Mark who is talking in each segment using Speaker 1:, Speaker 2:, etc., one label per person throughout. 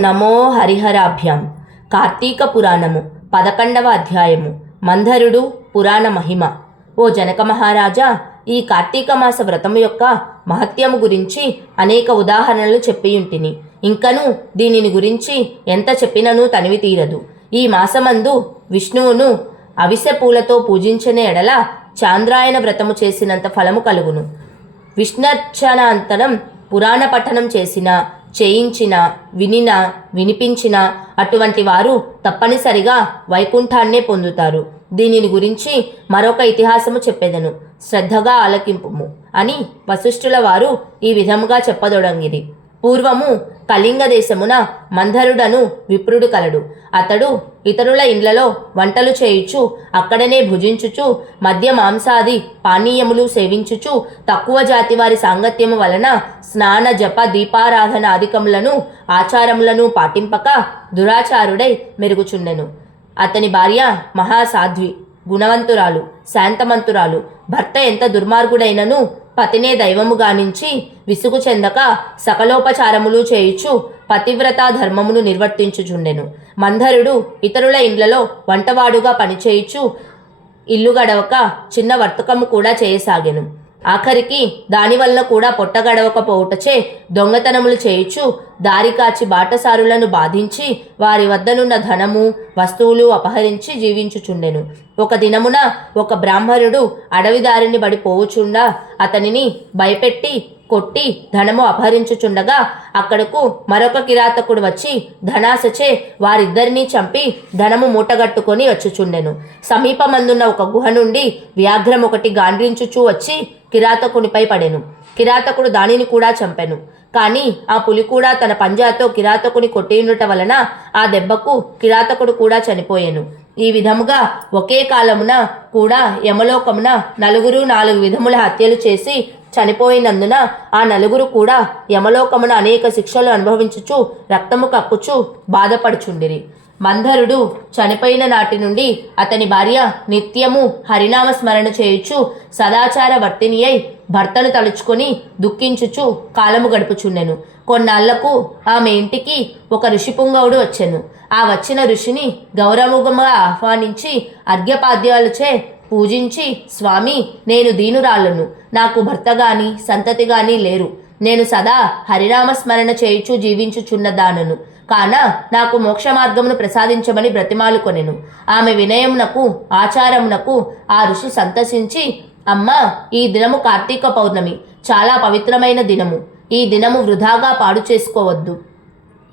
Speaker 1: నమో హరిహరాభ్యాం. కార్తీక పురాణము పదకొండవ అధ్యాయము మంధరుడు పురాణ మహిమ. ఓ జనక మహారాజా ఈ కార్తీక మాస వ్రతము యొక్క మహత్యము గురించి అనేక ఉదాహరణలు చెప్పియుంటిని. ఇంకను దీనిని గురించి ఎంత చెప్పినను తనివి తీరదు. ఈ మాసమందు విష్ణువును అవిసె పూలతో పూజించిన ఎడల చాంద్రాయణ వ్రతము చేసినంత ఫలము కలుగును. విష్ణర్చనాంతరం పురాణ పఠనం చేసిన చేయించిన వినిన వినిపించిన అటువంటి వారు తప్పనిసరిగా వైకుంఠాన్నే పొందుతారు. దీనిని గురించి మరొక ఇతిహాసము చెప్పేదను. శ్రద్ధగా ఆలకింపుము అని వశిష్ఠుల వారు ఈ విధముగా చెప్పదొడంగిరి. పూర్వము కళింగ దేశమున మంధరుడను విప్రుడు కలడు. అతడు ఇతరుల ఇండ్లలో వంటలు చేయుచు అక్కడనే భుజించుచు మద్య మాంసాది పానీయములు సేవించుచు తక్కువ జాతి వారి సాంగత్యము వలన స్నాన జప దీపారాధనాధికములను ఆచారములను పాటింపక దురాచారుడై మెరుగుచుండెను. అతని భార్య మహాసాధ్వి. గుణవంతురాలు శాంతమంతురాలు. భర్త ఎంత దుర్మార్గుడైనను పతినే దైవము గానించి విసుగు చెందక సకలోపచారములు చేయుచు పతివ్రత ధర్మమును నిర్వర్తించుచుండెను. మంధరుడు ఇతరుల ఇండ్లలో వంటవాడుగా పనిచేయుచు ఇల్లు గడవక చిన్న వర్తకము కూడా చేయసాగెను. ఆఖరికి దానివల్ల కూడా పొట్టగడవకపోవుటచే దొంగతనములు చేయుచు దారి కాచి బాటసారులను బాధించి వారి వద్దనున్న ధనము వస్తువులు అపహరించి జీవించుచుండెను. ఒక దినమున ఒక బ్రాహ్మణుడు అడవి దారిని బడి పోవుచుండా అతనిని భయపెట్టి కొట్టి ధనము అపహరించుచుండగా అక్కడకు మరొక కిరాతకుడు వచ్చి ధనాశచే వారిద్దరినీ చంపి ధనము మూటగట్టుకొని వచ్చుచుండెను. సమీపమందున్న ఒక గుహ నుండి వ్యాఘ్రం ఒకటి గాండ్రించుచూ వచ్చి కిరాతకునిపై పడెను. కిరాతకుడు దానిని కూడా చంపెను. కానీ ఆ పులి కూడా తన పంజాతో కిరాతకుని కొట్టియుండట వలన ఆ దెబ్బకు కిరాతకుడు కూడా చనిపోయాను. ఈ విధముగా ఒకే కాలమున కూడా యమలోకమున నలుగురు నాలుగు విధముల హత్యలు చేసి చనిపోయినందున ఆ నలుగురు కూడా యమలోకమున అనేక శిక్షలు అనుభవించుచు రక్తము కక్కుచు బాధపడుచుండిరి. మంధరుడు చనిపోయిన నాటి నుండి అతని భార్య నిత్యము హరినామ స్మరణ చేయుచు సదాచార వర్తిని అయి భర్తను తలుచుకొని దుఃఖించుచు కాలము గడుపుచుండెను. కొన్నాళ్ళకు ఆమె ఇంటికి ఒక ఋషిపుంగవుడు వచ్చెను. ఆ వచ్చిన ఋషిని గౌరవముగా ఆహ్వానించి అర్ఘ్యపాద్యాలచే పూజించి స్వామి నేను దీనురాలను నాకు భర్త గాని సంతతి గాని లేరు. నేను సదా హరినామ స్మరణ చేయుచు జీవించుచున్న దానను. కాన నాకు మోక్ష మార్గమును ప్రసాదించమని బ్రతిమాలు కొనెను. ఆమె వినయమునకు ఆచారమునకు ఆ ఋషి సంతసించి అమ్మా ఈ దినము కార్తీక పౌర్ణమి. చాలా పవిత్రమైన దినము. ఈ దినము వృధాగా పాడు చేసుకోవద్దు.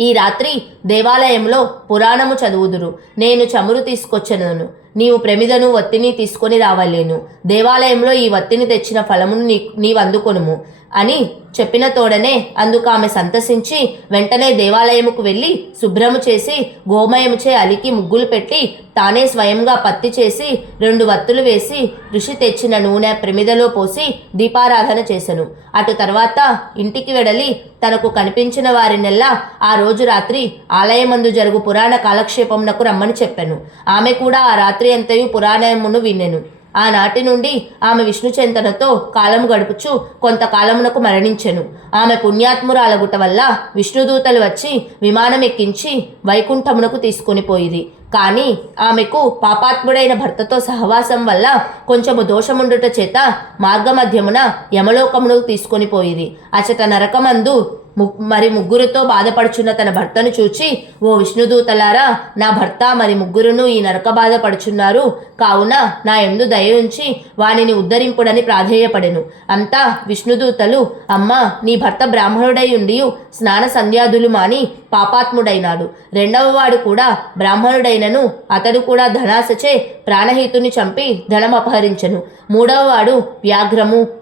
Speaker 1: ఈ రాత్రి దేవాలయంలో పురాణము చదువుదురు. నేను చమురు తీసుకొచ్చినను. నీవు ప్రమిదను వత్తిని తీసుకొని రావలేను. దేవాలయంలో ఈ వత్తిని తెచ్చిన ఫలమును నీ నీవందుకొనుము. అని చెప్పిన తోడనే అందుకు ఆమె సంతసించి వెంటనే దేవాలయముకు వెళ్ళి శుభ్రము చేసి గోమయముచే అలికి ముగ్గులు పెట్టి తానే స్వయంగా పత్తి చేసి రెండు వత్తులు వేసి ఋషి తెచ్చిన నూనె ప్రమిదలో పోసి దీపారాధన చేసెను. అటు తర్వాత ఇంటికి వెడలి తనకు కనిపించిన వారినెల్లా ఆ రోజు రాత్రి ఆలయమందు జరుగు పురాణ కాలక్షేపమునకు రమ్మని చెప్పాను. ఆమె కూడా ఆ రాత్రి అంతయు పురాణమును విన్నెను. ఆనాటి నుండి ఆమె విష్ణు చింతనతో కాలము గడుపుచు కొంతకాలమునకు మరణించెను. ఆమె పుణ్యాత్మురాలగుట వల్ల విష్ణుదూతలు వచ్చి విమానం ఎక్కించి వైకుంఠమునకు తీసుకుని పోయిరి. కానీ ఆమెకు పాపాత్ముడైన భర్తతో సహవాసం వల్ల కొంచెము దోషముండుట చేత మార్గమధ్యమున యమలోకమునకు తీసుకొని పోయిరి. అచట నరకమందు మరి ముగ్గురుతో బాధపడుచున్న తన భర్తను చూచి ఓ విష్ణుదూతలారా నా భర్త మరి ముగ్గురును ఈ నరక బాధపడుచున్నారు. కావున నా ఎందు దయ ఉంచి వానిని ఉద్ధరింపుడని ప్రాధేయపడెను. అంతా విష్ణుదూతలు అమ్మా నీ భర్త బ్రాహ్మణుడై ఉండి స్నాన సంధ్యాదులు మాని పాపాత్ముడైనాడు. రెండవ వాడు కూడా బ్రాహ్మణుడైనను అతడు కూడా ధనాశచే ప్రాణహితుని చంపి ధనం అపహరించను మూడవ వాడు వ్యాఘ్రము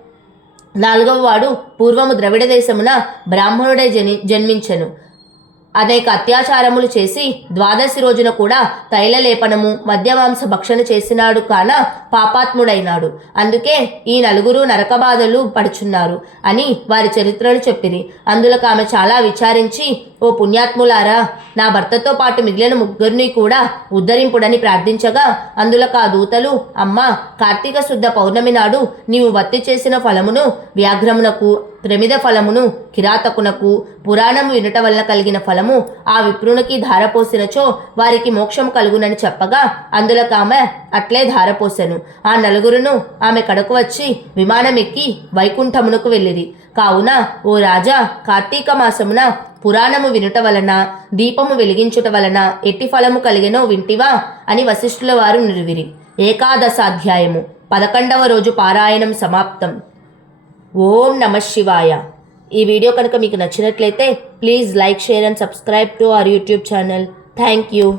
Speaker 1: నాలుగవ వాడు పూర్వము ద్రవిడ దేశమున బ్రాహ్మణుడే జని జన్మించెను. అనేక అత్యాచారములు చేసి ద్వాదశి రోజున కూడా తైలలేపనము మద్యమాంస భక్షణ చేసినాడు కాన పాపాత్ముడైనాడు. అందుకే ఈ నలుగురు నరకబాధలు పడుచున్నారు అని వారి చరిత్రలు చెప్పిరి. అందులో ఆమె చాలా విచారించి ఓ పుణ్యాత్ములారా నా భర్తతో పాటు మిగిలిన ముగ్గురిని కూడా ఉద్ధరింపుడని ప్రార్థించగా అందులోకి ఆ దూతలు అమ్మ కార్తీక శుద్ధ పౌర్ణమి నాడు నీవు వత్తి చేసిన ఫలమును వ్యాఘ్రమునకు త్రిమిద ఫలమును కిరాతకునకు పురాణము వినుట వలన కలిగిన ఫలము ఆ విప్రునికి ధారపోసినచో వారికి మోక్షం కలుగునని చెప్పగా అందులోకి ఆమె అట్లే ధారపోసెను. ఆ నలుగురును ఆమె కడకు వచ్చి విమానం ఎక్కి వైకుంఠమునకు వెళ్ళిరి. కావున ఓ రాజా కార్తీక మాసమున పురాణము వినుట వలన దీపము వెలిగించుట వలన ఎట్టి ఫలము కలిగెనో వింటివా అని వశిష్ఠుల వారు నిరివిరి. ఏకాదశాధ్యాయము పదకొండవ రోజు పారాయణం సమాప్తం. ఓం నమ శివాయ. ఈ వీడియో కనుక మీకు నచ్చినట్లయితే please like share and subscribe to our YouTube channel. Thank you.